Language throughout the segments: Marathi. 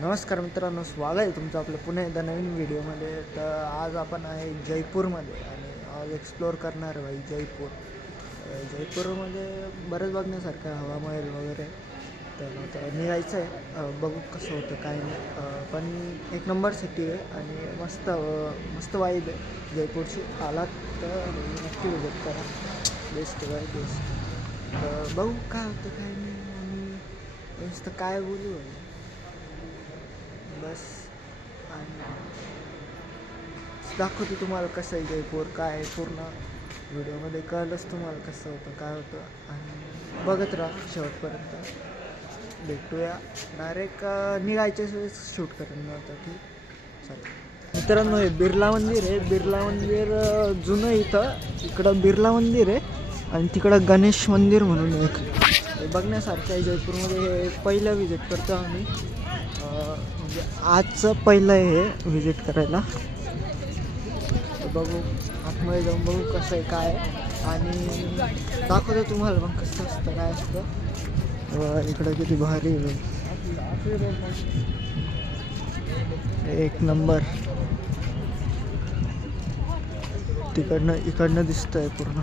नमस्कार मित्रांनो, स्वागत आहे तुमचं आपलं पुन्हा एकदा नवीन व्हिडिओमध्ये. तर आज आपण आहे जयपूरमध्ये आणि आज एक्सप्लोअर करणार आहे भाई जयपूर. जयपूरमध्ये बरंच बघण्यासारखं आहे, हवा महल वगैरे. तर आता निघायचं आहे, बघू कसं होतं काय नाही. पण एक नंबर सिटी आहे आणि मस्त वाईब आहे जयपूरची. आलात तर नक्की विजिट करा, बेस्ट बाय बेस्ट. तर बघू काय होतं काय नाही आणि नुसतं काय बोलू आहे बस. आणि दाखवतो तुम्हाला कसं आहे जयपूर, काय आहे पूर्ण व्हिडिओमध्ये कळलंच तुम्हाला कसं होतं काय होतं. आणि बघत राहा शेवटपर्यंत. भेटूया डायरेक्ट निघायच्या वेळेस शूट करेन मी आता. की चालेल मित्रांनो, हे बिर्ला मंदिर आहे. बिर्ला मंदिर जुनं इकडं बिर्ला मंदिर आहे आणि तिकडं गणेश मंदिर म्हणून एक हे बघण्यासारखं आहे जयपूरमध्ये. हे पहिलं विजिट करतो आम्ही, म्हणजे आजचं पहिलं आहे हे विजिट करायला. बघू आतमध्ये जाऊन बघू कसं आहे काय आणि दाखवतो तुम्हाला मग कसं असतं काय असतं. इकडं किती भारी आहे, एक नंबर. इकडनं दिसतंय पूर्ण.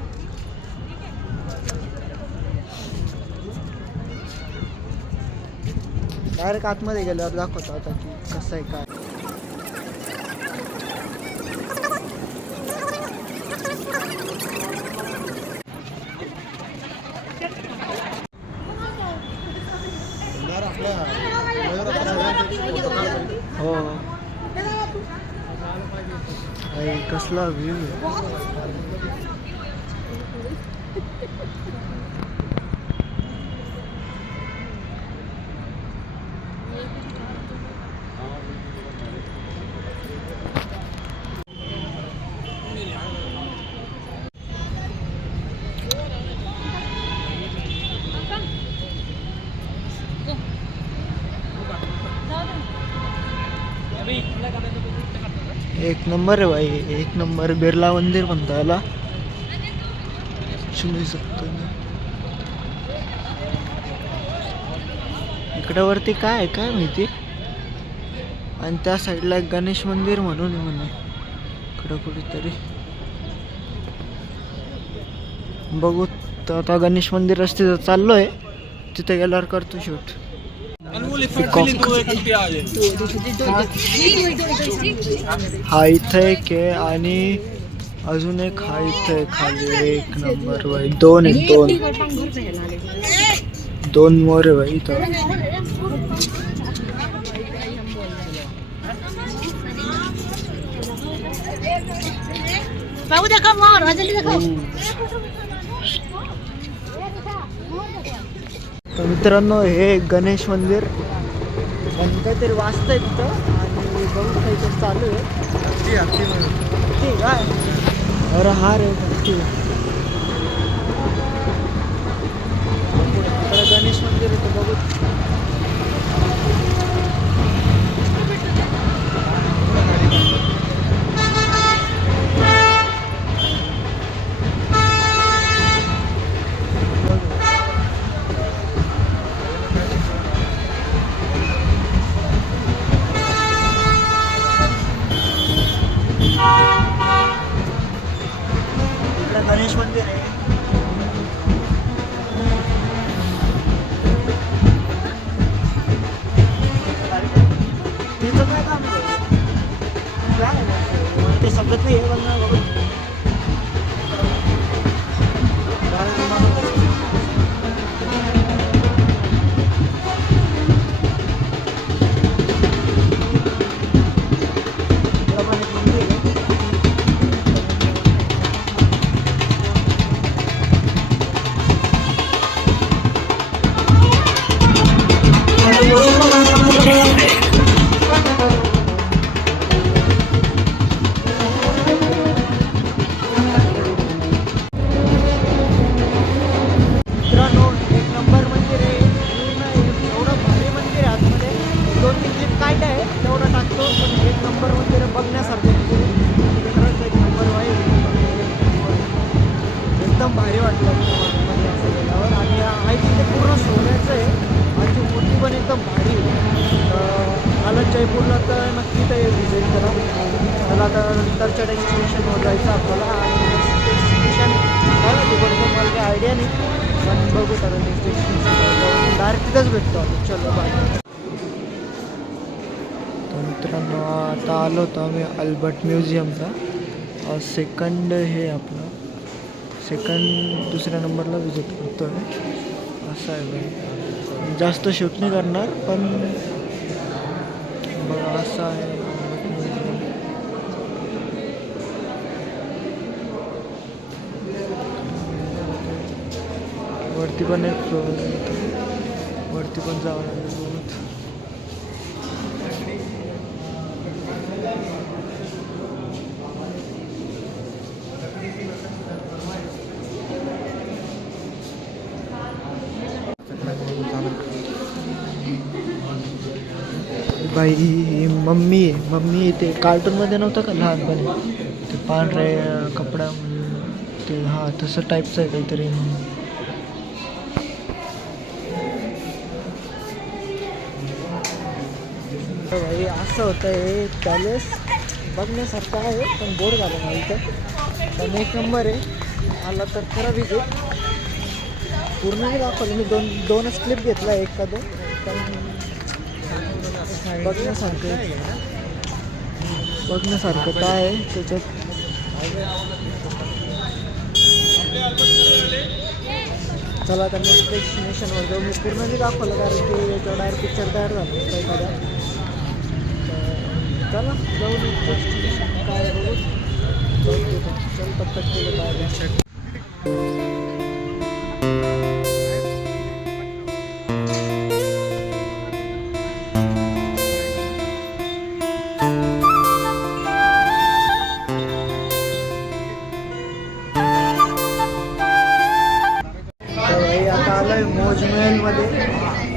डायरेक्ट आतमध्ये गेल्यावर दाखवतो आता की कसं आहे काय. हो, कसला व्ह्यू आहे. एक नंबर आहे भाई, एक नंबर. बिर्ला मंदिर म्हणता याला. इकडं वरती काय आहे काय माहिती. आणि त्या साईडला एक गणेश मंदिर म्हणून आहे म्हणे इकडं कुठेतरी. बघू तर आता गणेश मंदिर रस्ते चाललोय, तिथे गेल्यावर करतो शूट. हा इथं एक आहे आणि अजून एक हा इथं आहे खाली. एक नंबर भाई. दोन मोर आहे भाई इथं. तर मित्रांनो, हे गणेश मंदिर आणि काहीतरी वाचतंय तिथं आणि बघू काहीतरी चालू आहे. ठीक आहे. अरे हा रे इकडे गणेश मंदिर आहे, बघू. गणेश मंदिर आहे. तिथं काय काम काय ते समजत नाही आहे बघणार. बघू एकदम भारी वाटलं मध्ये असं गेल्यावर. आणि आहे तिथे पूर्ण सोन्याचं आहे आणि ती मूर्ती पण एकदम भारी आहे. मला जयपूरला तर नक्की ते व्हिजिट करा. मला आता नंतरच्या डेस्टिनेशनवर जायचं आपल्याला. आणि डेस्टिनेशन काय माहिती कोणतं मला काही आयडिया नाही, पण बघू तर डेस्टिनेशन डायरेक्ट तिथंच भेटतो आम्ही. चलो बाय. तर मित्रांनो आता आलो होतो आम्ही अल्बर्ट म्युझियमला. सेकंड हे आपलं दुसऱ्या नंबरला व्हिजिट करतो आहे. असं आहे बाई, जास्त शूट नाही करणार पण बघा असं आहे. वरती पण एक फ्लोअर आहे, वरती पण जावं लागेल बहुत. बाई ही मम्मी ते कार्टूनमध्ये नव्हतं का लहानपणी, ते पांढरे कपडा ते, हां तसं टाईपचं आहे काहीतरी. भाई असं होतं हे पॅलेस, बघण्यासारखं आहे पण बोर झालं मला इथं. पण एक नंबर आहे, आला तर खरं विजिट. पूर्ण नाही दाखवलं मी, दोनच क्लिप घेतला, एक का दोन. पण बघण्यासारखं काय आहे त्याच्यात. चला आता नेक्स्ट डेस्टिनेशनवर जाऊ. मी पूर्ण नाही दाखवलं कारण की याच्यावर डायरेक्ट पिक्चर तयार झालं असतं एखाद्या. चला जाऊ नेक्स्ट डेस्टिनेशन काय बघू. चल पटपट केलं बाय. मोजमेलमध्ये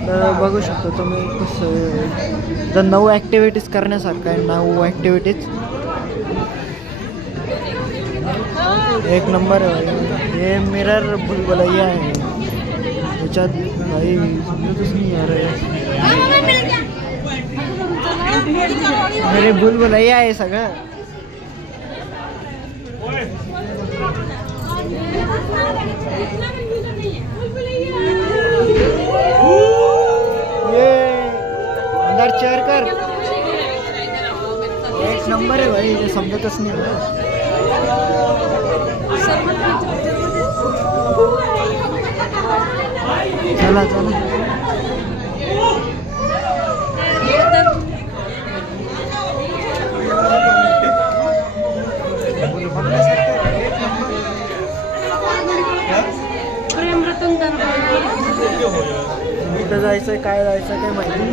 तर बघू शकतो तुम्ही कसं जर 9 ॲक्टिव्हिटीज करण्यासारखं आहे. 9 ॲक्टिव्हिटीज एक नंबर आहे. हे मिरर भुलभुलैया आहे, त्याच्यात भाई समजतच नाही यार. मेरे भुलभुलैया आहे सगळं. अंदर चेअर कर, एक नंबर आहे भाई, ते समजतच नाही. चला चला कुठं जायचं आहे, काय जायचं काय माहिती.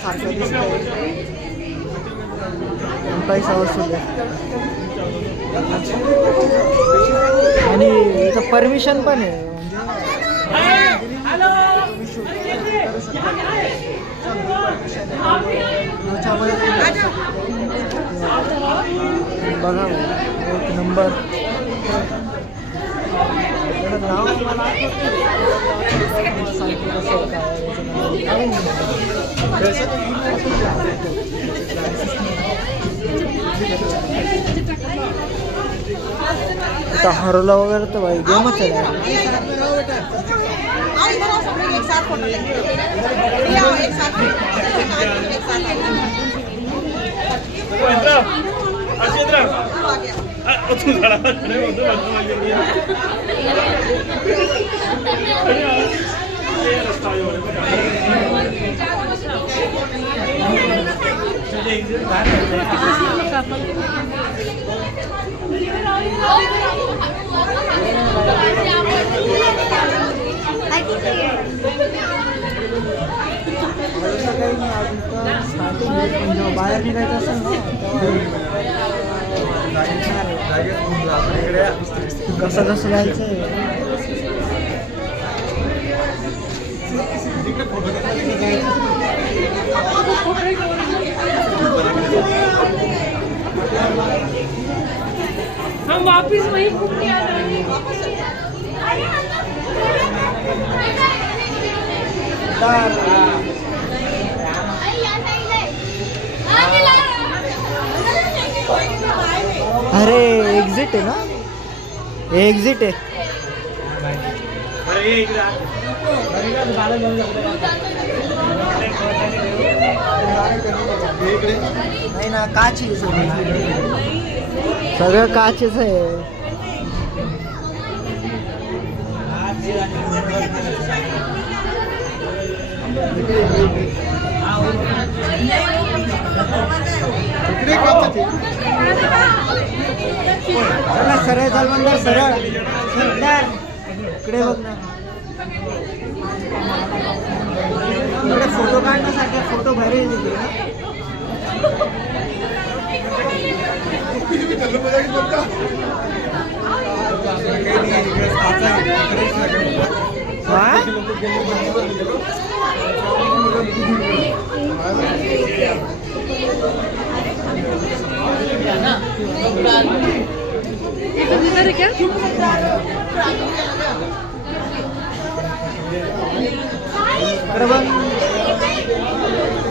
सारखं दिसतंय, पैसा वसूल आहे. आणि इथं परमिशन पण आहे, बघा एक नंबर. नाव मला आता हरवला वगैरे तर भाई गेमच आहे. स्टार्टिंग बाहेर निघायचं असेल ना, कसं जायचं हम वापिस वही घूम के आ जाएंगे. अरे एक्झिट आहे ना, हे एक्झिट आहे. नाही ना, काच आहे सगळं काचेच आहे. चला सरळ चाल म्हणलं, सरळ इकडे बघ ना. इकडे फोटो काढण्यासाठी फोटो भारी येते ना.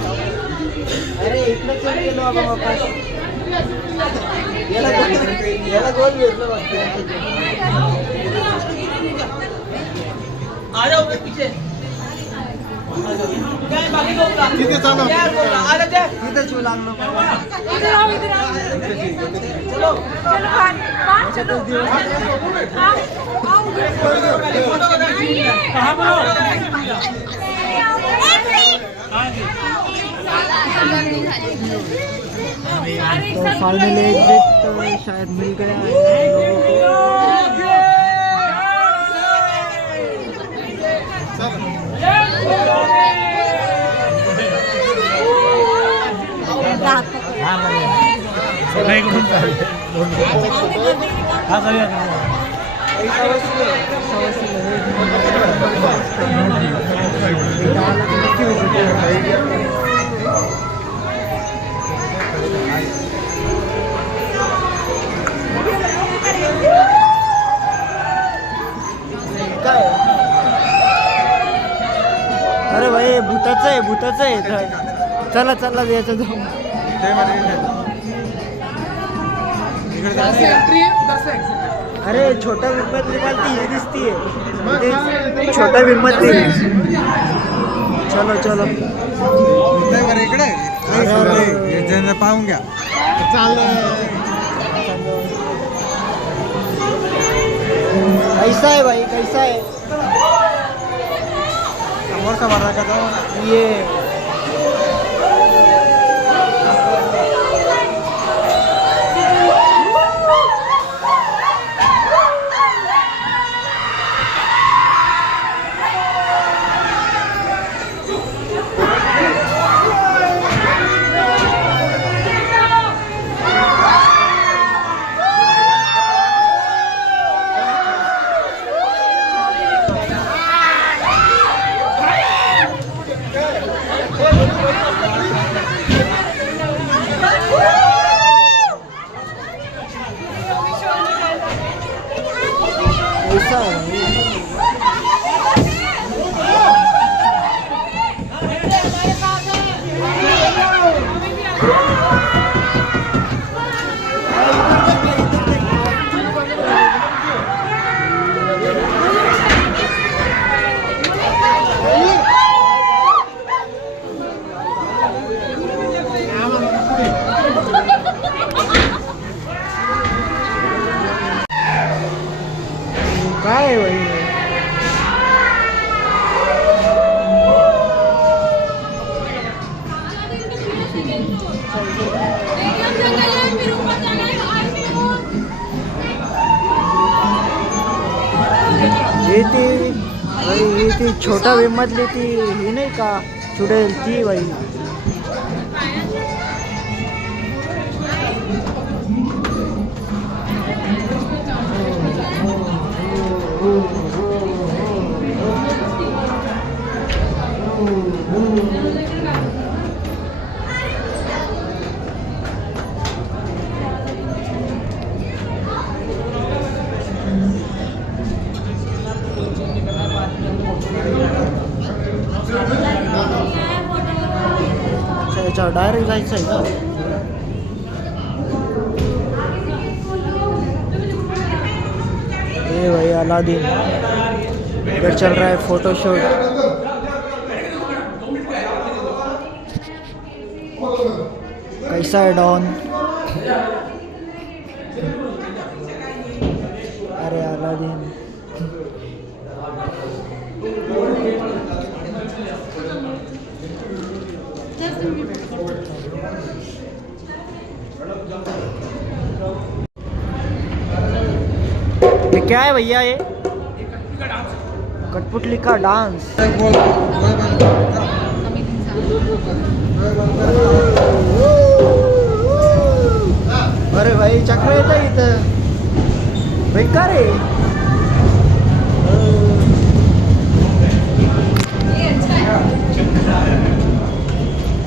अरे इकडं चल गेलो बाबा वापस. याला गोल भेटलं वाटतं. तिथे शिव लागलो. तो फाइनली एग्जिट शायद मिल गया है अरे भाई भूताचं आहे. चला चला याचं जाऊ. अरे छोटा विमतली मालती हे दिसतीये. छोटा विमतली. चलो चलो इकडे पाहून घ्या. कैसा है भाई, कैसा है समोरचा भरला का ये? काय आहे भाई? ती छोटा विमतली ती ही नाही का चुडेल ती बाई. अच्छा डायरेक्ट जायचं आहे का? ये भाई अलादीन, इधर चल रहा है फोटोशूट। कैसा है डॉन? अरे अलादीन ये क्या है भैया? ये कठपुतली का डांस। अरे भाई चक्र येत इथं बेकार आहे।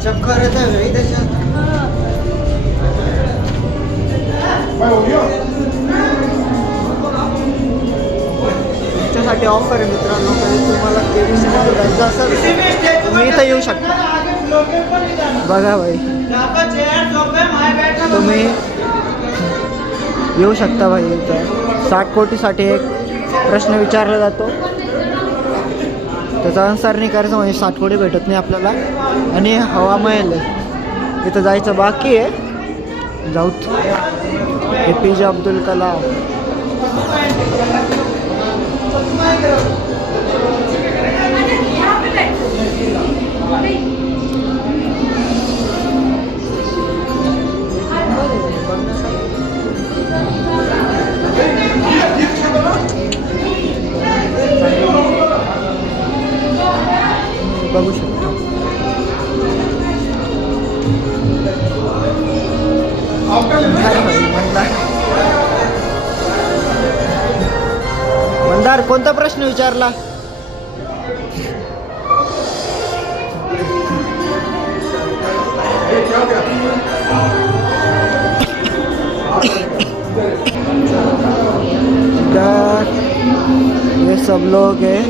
चक्कर येत आहे भाई त्याच्यात। तुमच्यासाठी ऑफर आहे मित्रांनो, कधी तुम्हाला KBC मध्ये जायचं असेल तुम्ही इथं येऊ शकता। बघा भाई तुम्ही येऊ शकता भाई इथं। 60 कोटीसाठी एक प्रश्न विचारला जातो, त्याचा आन्सर नाही करायचं म्हणजे 60 कोटी भेटत नाही आपल्याला। आणि हवा महल तिथं जायचं बाकी आहे, जाऊत। APJ अब्दुल कलाम। बघू शकतो मंदार कोणता प्रश्न विचारला? इधर ये सब लोग हैं।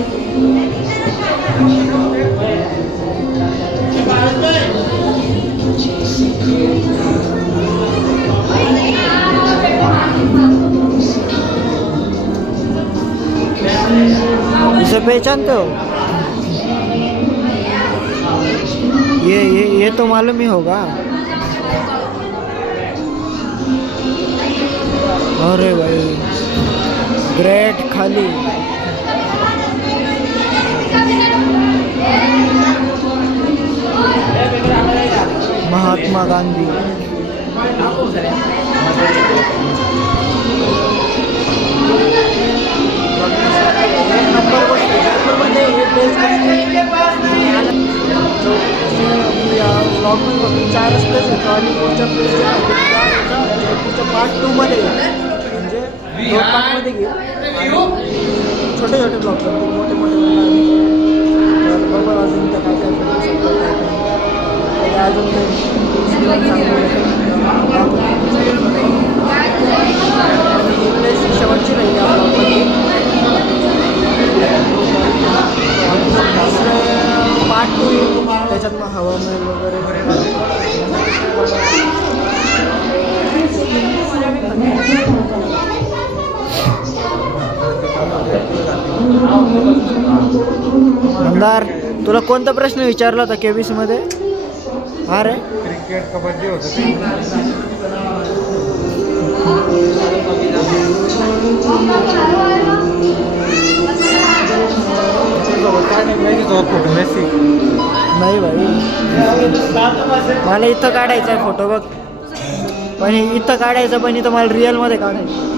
इसे पहचानते हो? ये तो मालूम ही होगा। अरे भाई ग्रेट खाली। महात्मा गांधी। चार रस्तेच होतो आणि पुढच्या पार्ट 2 मध्ये म्हणजे 2 पार्टमध्ये घेऊ। छोटे छोटे ब्लॉक मोठे मोठे बरोबर अजून तर काय काय अजून शेवटची राहील या ब्लॉकमध्ये। पार्ट 2 येतो त्याच्यात मग हवामान वगैरे। मंदार तुला कोणता प्रश्न विचारला होता KBC मध्ये? अरे क्रिकेट कबड्डी होतं मेसी नाही भाई, मला इथं काढायचा आहे फोटो बघ, पण इथं काढायचं पण इथं मला रिअलमध्ये काढायचं।